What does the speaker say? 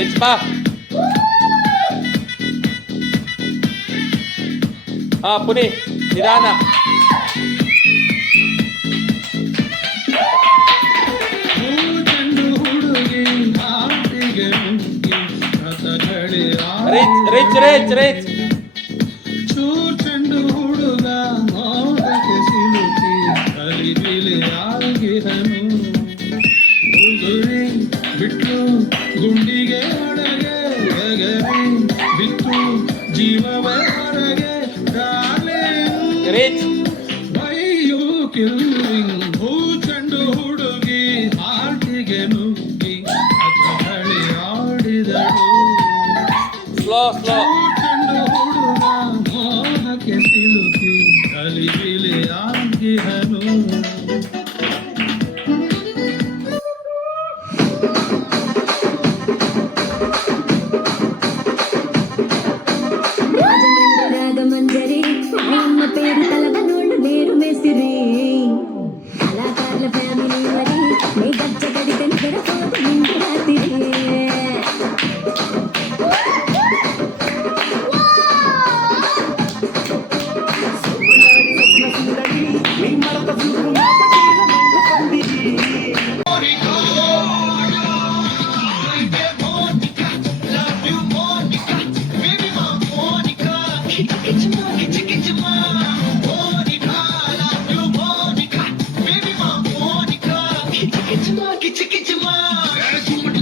Rich pa. Puni. Nidana. Rich. ಚೂರ್ ಚೆಂಡು ಹುಡುಗ ಮೋದಕ್ಕೆ ಸಿಲುಕಿ ಕಲಿಬಿಲಿ ಆಗಿಹನು ಉಗುರಿ ಬಿಟ್ಟು ಗುಂಡಿಗೆ ಒಳಗೆ ಎಗರಿ ಬಿತ್ತು ಜೀವವೇ ಹೊರಗೆ Rich. ವೈಯು ಕಿಲ್ಲಿಂಗ್ ಹೂ ಚೆಂಡು ಹುಡುಗಿ ಹಾರ್ಟಿಗೆ ನುಗ್ಗಿ ಅತ ಬಳಿ ಆಡಿದಳು Slow. ಚೆಂಡು ಹುಡುಗ ಮೋಹಕ್ಕೆ ಸಿಲುಕಿ ಕಲಿಬಿಲಿ ಆಗಿಹನು